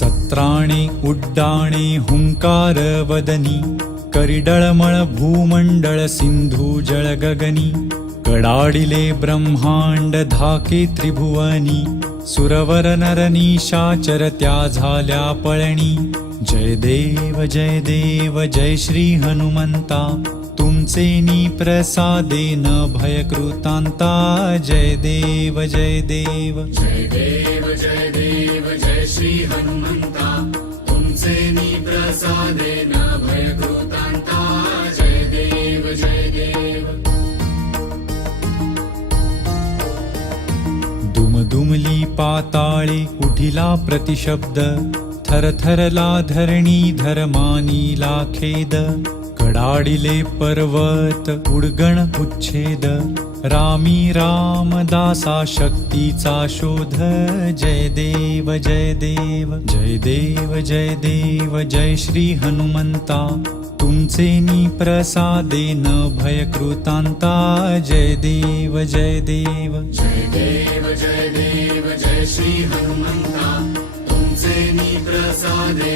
सत्राणे उड्डाणे हुंकार वदनी करिडळमळ भूमंडळ सिंधू जळ गगनी कडाडिले ब्रह्मांड धाके त्रिभुवनी सुरवर नर निशाचर त्या झाल्या पळणी जय देव जय श्री हनुमंता तुमचे नी प्रसादे न भय कृतांता जय देव जय देव जय देव जय श्री हनुमंता तुमचे नी प्रसादे न भय कृतांता जय देव जय देव दुमदुमली पाताळे उठिला प्रतिशब्द थरथरला धरणी धर्मानीला खेद कडाडिले पर्वत उडगण उच्छेद रामी रामदासा शक्तीचा शोध जय देव जय देव जय देव जय देव जय श्री हनुमंता तुमचे नी प्रसादे न भय कृतांता जय देव जय देव जय देव जय श्री हनुमंता तुमचे नी प्रसादे